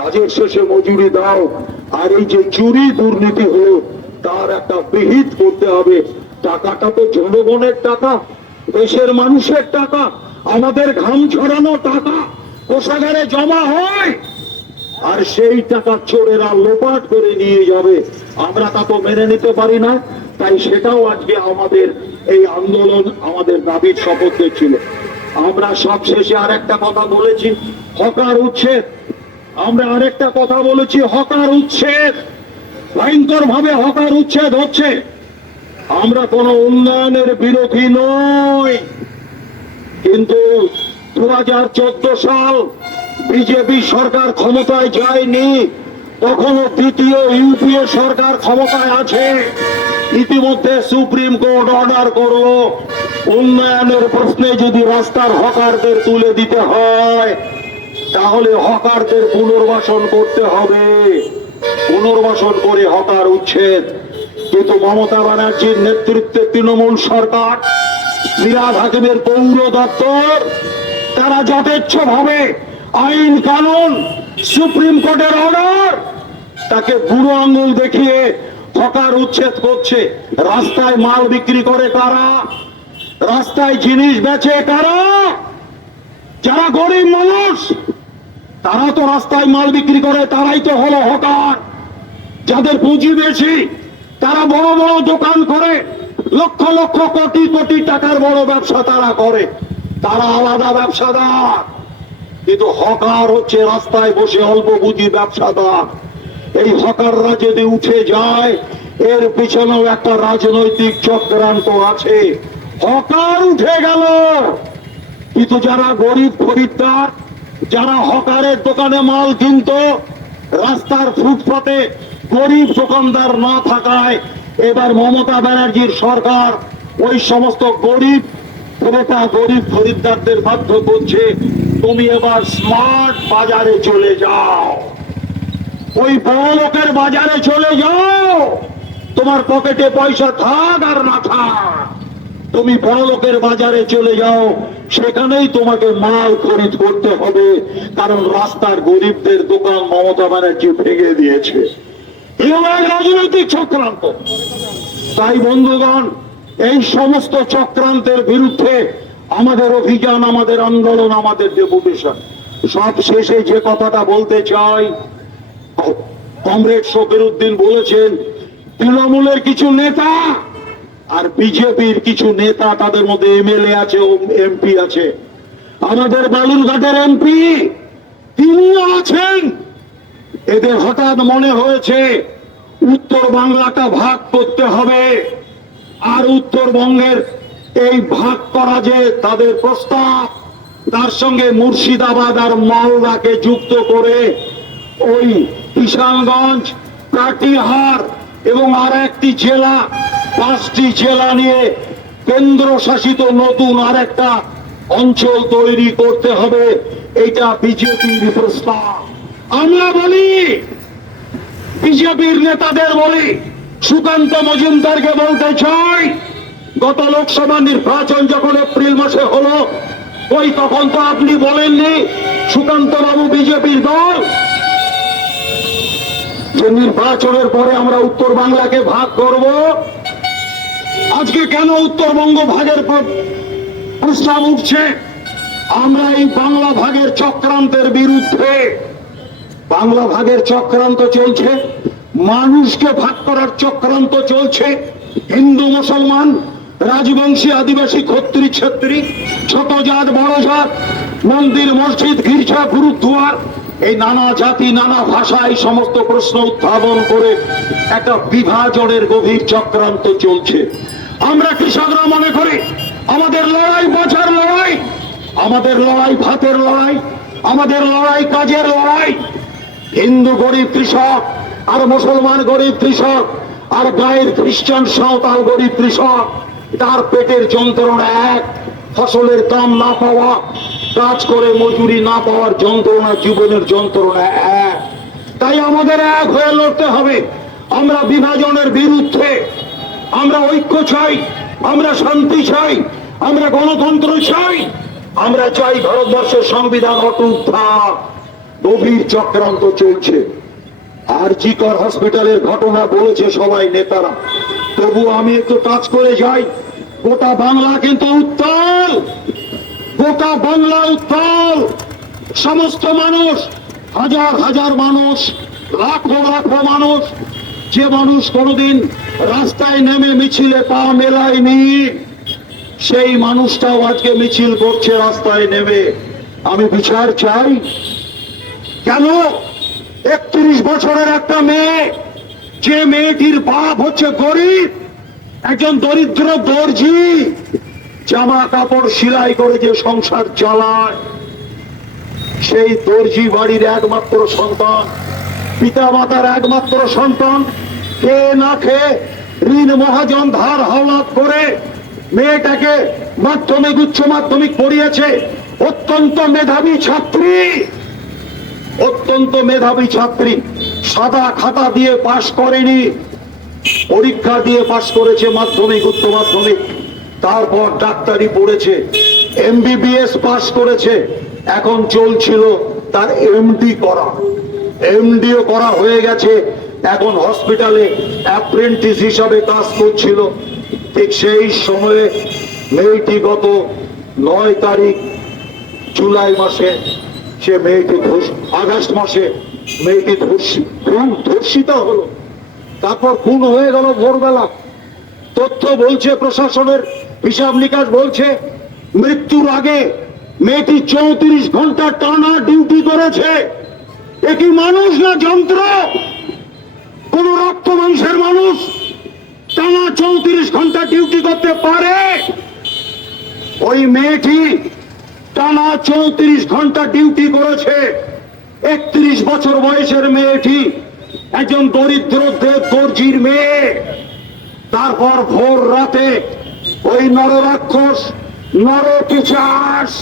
কাজের শেষে মজুরি দাও, আর এই যে চুরি দুর্নীতি হলো তার একটা বিহিত করতে হবে। টাকাটা তো জনগণের টাকা, দেশের মানুষের টাকা, আমাদের ঘাম ছড়ানো টাকা কোষাগারে জমা হয়, আর সেই টাকা চোরেরা লোপাট করে নিয়ে যাবে। আমরা তা তো মেনে নিতে পারি না। তাই সেটাও আজকে আমাদের এই আন্দোলন, আমাদের দাবির সপক্ষে ছিল। আমরা সব শেষে আরেকটা কথা বলেছি, হকার উচ্ছেদ। আমরা আরেকটা কথা বলেছি, হকার উচ্ছেদ। ভয়ঙ্কর ভাবে হকার উচ্ছেদ হচ্ছে। আমরা কোন উন্নয়নের বিরোধী নই, কিন্তু 2014 সাল বিজেপি সরকার ক্ষমতায় যায়নি, তখনও দ্বিতীয় ইউপিএ সরকার ক্ষমতায় আছে। ইতিমধ্যে সুপ্রিম কোর্ট অর্ডার করলো, উন্নয়নের প্রশ্নে যদি রাস্তার হকারদের তুলে দিতে হয় তাহলে হকারদের পুনর্বাসন করতে হবে, পুনর্বাসন করে হকার উচ্ছেদ। কিন্তু মমতা ব্যানার্জির নেতৃত্বে তৃণমূল সরকার, ফিরহাদ হাকিমের পৌর দপ্তর, তারা যথেচ্ছ ভাবে আইন কানুন, সুপ্রিম কোর্টের অর্ডার, তাকে বুড়ো আঙুল দেখিয়ে হকার উচ্ছেদ করছে। রাস্তায় মাল বিক্রি করে কারা? রাস্তায় জিনিস বেচে কারা? যারা গরিব মানুষ, তারা তো রাস্তায় মাল বিক্রি করে, তারাই তো হলো হকার। যাদের পুঁজি বেশি, তারা বড় বড় দোকান করে লক্ষ লক্ষ কোটি কোটি টাকার বড় ব্যবসা তারা করে, তারা আলাদা ব্যবসাদার। কিন্তু হকার হচ্ছে রাস্তায় বসে অল্প পুঁজি ব্যবসাদার। এই হকাররা যদি উঠে যায়, এর পিছনেও একটা রাজনৈতিক চক্রান্ত আছে। হকার উঠে গেল, কিন্তু যারা গরিব খরিদ্দার, যারা হকারের দোকানে মাল কিনত, রাস্তার ফুটপাতে গরিব দোকানদার না থাকায় এবার মমতা ব্যানার্জির সরকার ওই সমস্ত গরিব ক্রেতা, গরিব খরিদ্দারদের বাধ্য করছে, তুমি এবার স্মার্ট বাজারে চলে যাও, ওই বড় লোকের বাজারে চলে যাও। তোমার পকেটে পয়সা থাক আর না থাক, তুমি বড় লোকের বাজারে চলে যাও, সেখানেই তোমাকে মাল খরিদ করতে হবে, কারণ রাস্তার গরিবদের দোকান মমতা ব্যানার্জি ভেঙে দিয়েছে। এও এক রাজনৈতিক চক্রান্ত। তাই বন্ধুগণ, এই সমস্ত চক্রান্তের বিরুদ্ধে আমাদের অভিযান, আমাদের আন্দোলন, আমাদের ডেপুটেশন। সব শেষে যে কথাটা বলতে চাই, কমরেড শফির উদ্দিন বলেছেন তৃণমূলের কিছু নেতা আর বিজেপির কিছু নেতা, তাদের মধ্যে এমএলএ আছে, এমপি আছে। আমাদের বালুরঘাটের এমপি তিনিও আছেন। এদের হঠাৎ মনে হয়েছে উত্তর বাংলাটা ভাগ করতে হবে, আর উত্তরবঙ্গের এই ভাগ করা যে তাদের প্রস্তাব, তার সঙ্গে মুর্শিদাবাদ আর মালদাকে যুক্ত করে ওই কিষানগঞ্জ, কাটিহার এবং আর একটি জেলা, 5টি জেলা নিয়ে কেন্দ্র শাসিত নতুন আর একটা অঞ্চল তৈরি করতে হবে। এটা বিজেপির প্রস্তাব। আমরা বলি, বিজেপির নেতাদের বলি, সুকান্ত মজুমদারকে বলতে চাই, গত লোকসভা নির্বাচন যখন এপ্রিল মাসে হলো, ওই তখন তো আপনি বলেননি সুকান্ত বাবু বিজেপির দল, যে নির্বাচনের পরে আমরা উত্তর বাংলাকে ভাগ করব। আজকে কেন উত্তরবঙ্গ ভাগের প্রস্তাব উঠছে? আমরা এই বাংলা ভাগের চক্রান্তের বিরুদ্ধে। বাংলা ভাগের চক্রান্ত চলছে, মানুষকে ভাগ করার চক্রান্ত চলছে। হিন্দু মুসলমান, রাজবংশী আদিবাসী ক্ষত্রি ছেত্রী, ছোট জাত বড় জাত, মন্দির মসজিদ গির্জা গুরুদ্বার, এই নানা জাতি নানা ভাষা, এই সমস্ত প্রশ্ন উত্থাপন করে একটা বিভাজনের গভীর চক্রান্ত চলছে। আমরা কৃষকরা মনে করি আমাদের লড়াই বাঁচার লড়াই, আমাদের লড়াই ভাতের লড়াই, আমাদের লড়াই কাজের লড়াই। হিন্দু গরিব কৃষক আর মুসলমান গরিব কৃষক আর গায়ের খ্রিস্টান সাঁওতাল গরিব কৃষক, তার পেটের যন্ত্রণা এক, ফসলের দাম না পাওয়া, কাজ করে মজুরি না পাওয়ার যন্ত্রণা, জীবনের যন্ত্রণা এক। তাই আমাদের এক হয়ে লড়তে হবে। আমরা বিভাজনের বিরুদ্ধে, আমরা ঐক্য চাই, আমরা শান্তি চাই, আমরা গণতন্ত্র চাই, আমরা চাই ভারতবর্ষের সংবিধান অটুট থাক। গভীর চক্রান্ত চলছে। আরজিকর হসপিটালের ঘটনা বলেছে সবাই নেতারা, তবু আমি একটু টাচ করে যাই। গোটা বাংলা কিন্তু উত্তাল, গোটা বাংলা উত্তাল। সমস্ত মানুষ, হাজার হাজার মানুষ, লাখো লাখো মানুষ, যে মানুষ কোনোদিন রাস্তায় নেমে মিছিলে পা মেলায়নি, সেই মানুষটাও আজকে মিছিল করছে রাস্তায় নেমে। আমি বিচার চাই। কেন 31 বছরের একটা মেয়ে, যে মেয়েটির বাপ হচ্ছে গরিব, একজন দরিদ্র দর্জি, জামা কাপড় সেলাই করে যে সংসার চালায়, সেই দর্জি বাড়ির একমাত্র সন্তান, পিতা মাতার একমাত্র সন্তান, খেয়ে না খেয়ে ঋণ মহাজন ধার হাওলাত করে মেয়েটাকে মাধ্যমিক উচ্চ মাধ্যমিক পড়িয়েছে। অত্যন্ত মেধাবী ছাত্রী, অত্যন্ত মেধাবী ছাত্রী, সাদা খাতা দিয়ে পাশ করেনি, পরীক্ষা দিয়ে পাশ করেছে মাধ্যমিক উচ্চ মাধ্যমিক, তারপর ডাক্তারি পড়েছে, এমবিবিএস পাশ করেছে, এখন চলছিল তার এমডি করা, এমডিও করা হয়ে গেছে, এখন হসপিটালে অ্যাপ্রেন্টিস হিসাবে কাজ করছিল। ঠিক সেই সময়ে মেয়েটি গত 9 তারিখ জুলাই মাসে, সে মেয়েটি আগস্ট মাসে মেয়েটি ধর্ষিতা হলো, তারপর খুন হয়ে গেল ভোরবেলা। তথ্য বলছে, প্রশাসনের হিসাব নিকাশ বলছে, মৃত্যুর আগে মেয়েটি 34 ঘন্টা টানা ডিউটি করেছে। এ কি মানুষ না যন্ত্র? কোন রক্ত মাংসের মানুষ টানা 34 ঘন্টা ডিউটি করতে পারে? ওই মেয়েটি টানা 34 ঘন্টা ডিউটি করেছে। 31 বছর বয়সের মেয়েটি, একজন দরিদ্র দর্জির মেয়ে। তারপর ভোর রাতে ওই নররাক্ষস, নরপিশাচ,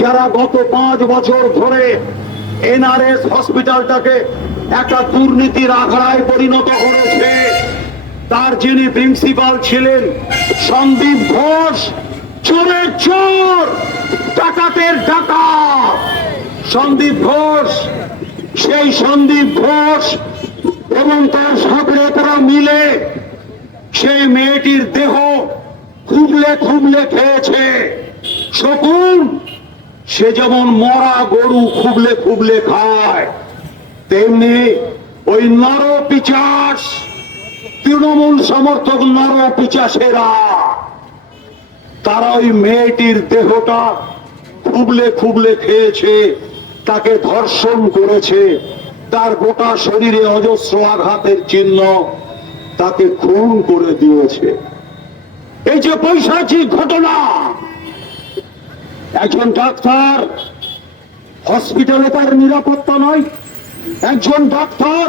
যারা গত 5 বছর ধরে এনআরএস হসপিটালটাকে একটা দুর্নীতির আখড়ায় পরিণত করেছে, তার যিনি প্রিন্সিপাল ছিলেন সন্দীপ ঘোষ, চোরের চোর, ডাকাতের ডাকাত সন্দীপ ঘোষ, সেই সন্দীপ ঘোষ এবং তার সাথীরা মিলে সেই মেয়েটির দেহ খুবলে খুবলে খেয়েছে। শকুন, সে যেমন মরা গরু খুবলে খুবলে খায়, তেমনি ওই নরপিশাচ, তৃণমূল সমর্থক নরপিশাচেরা, তারা ওই মেয়েটির দেহটা খুবলে খুবলে খেয়েছে, তাকে ধর্ষণ করেছে, তার গোটা শরীরে অজস্র আঘাতের চিহ্ন, তাকে খুন করে দিয়েছে। এই যে পৈশাচিক ঘটনা, একজন ডাক্তার হসপিটালে তার নিরাপত্তা নয়, একজন ডাক্তার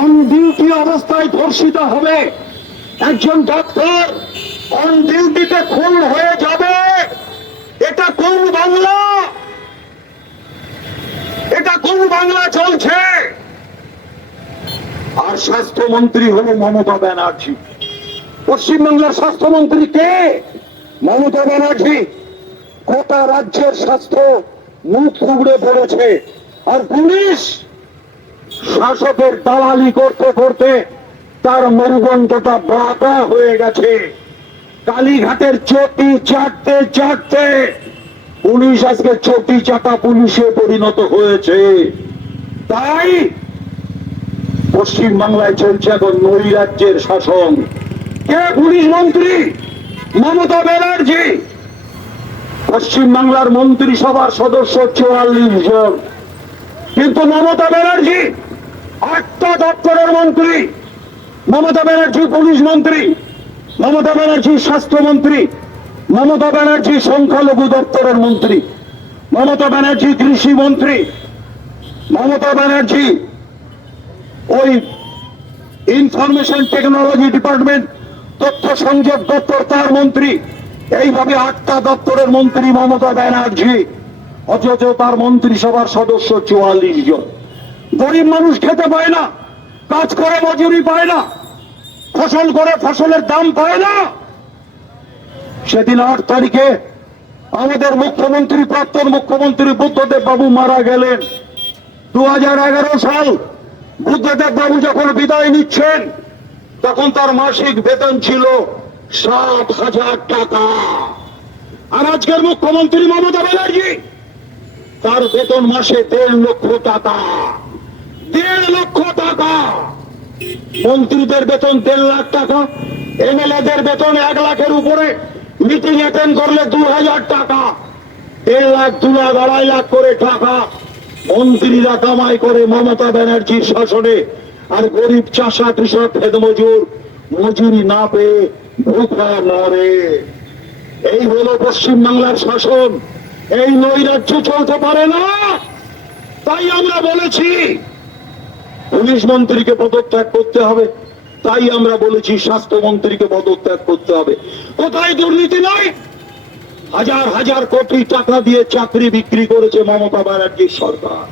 অন ডিউটি অবস্থায় ধর্ষিত হবে, একজন ডাক্তার অন ডিউটিতে খুন হয়ে যাবে। এটা কোন বাংলা? এটা কোন বাংলা চলছে? আর স্বাস্থ্যমন্ত্রী হলো মমতা ব্যানার্জি। পশ্চিমবাংলার স্বাস্থ্যমন্ত্রী কে? মমতা ব্যানার্জি। গোটা রাজ্যের স্বাস্থ্য মুখ থুবড়ে পড়েছে। আর পুলিশ শাসকের দালালি করতে করতে তার মেরুদণ্ডটা বাঁকা হয়ে গেছে। কালীঘাটের চটি চাটতে চাটতে পুলিশ আজকে চটি চাটা পুলিশে পরিণত হয়েছে। তাই পশ্চিম বাংলায় চলছে এখন নৈরাজ্যের শাসন। কে পুলিশ মন্ত্রী? মমতা ব্যানার্জি। পশ্চিম বাংলার মন্ত্রিসভার সদস্য 44 জন, কিন্তু মমতা ব্যানার্জি 8টা দপ্তরের মন্ত্রী। মমতা ব্যানার্জি পুলিশ মন্ত্রী, মমতা ব্যানার্জি স্বাস্থ্যমন্ত্রী, মমতা ব্যানার্জি সংখ্যালঘু দপ্তরের মন্ত্রী, মমতা ব্যানার্জি কৃষি মন্ত্রী, মমতা ব্যানার্জি ওই ইনফরমেশন টেকনোলজি ডিপার্টমেন্ট, তথ্য সংযোগ দপ্তর তার মন্ত্রী। এইভাবে 8টা দপ্তরের মন্ত্রী মমতা ব্যানার্জি, অথচ তার মন্ত্রিসভার সদস্য 44 জন। গরিব মানুষ খেতে পায় না, কাজ করে মজুরি পায় না, ফসল করে ফসলের দাম পায় না। সেদিন 8 তারিখে আমাদের মুখ্যমন্ত্রী, প্রাক্তন মুখ্যমন্ত্রী বুদ্ধদেব বাবু মারা গেলেন। 2011 সাল বুদ্ধদেব বাবু যখন বিদায় নিচ্ছেন তখন তার মাসিক বেতন ছিল 7,000 টাকা। আর আজকের মুখ্যমন্ত্রী মমতা ব্যানার্জি, তার বেতন মাসে 1.5 লক্ষ টাকা। 1.5 লক্ষ টাকা। মন্ত্রীদের বেতন 1.5 লাখ টাকা, এমএলএদের বেতন 1 লাখের উপরে, মিটিং অ্যাটেন্ড করলে 2,000 টাকা। 1.5 লাখ, 2 লাখ, 2.5 লাখ করে টাকা মন্ত্রীরা কামাই করে মমতা ব্যানার্জির শাসনে। আর গরিব চাষা, কৃষক, খেতমজুর মজুরি না পেয়ে ভুখা মরে। এই হলো পশ্চিম বাংলার শাসন। এই নৈরাজ্য চলতে পারে না। তাই আমরা বলেছি পুলিশ মন্ত্রীকে পদত্যাগ করতে হবে। তাই আমরা বলেছি স্বাস্থ্যমন্ত্রীকে পদত্যাগ করতে হবে। কোথায় দুর্নীতি নাই? হাজার হাজার কোটি টাকা দিয়ে চাকরি বিক্রি করেছে মমতা ব্যানার্জির সরকার।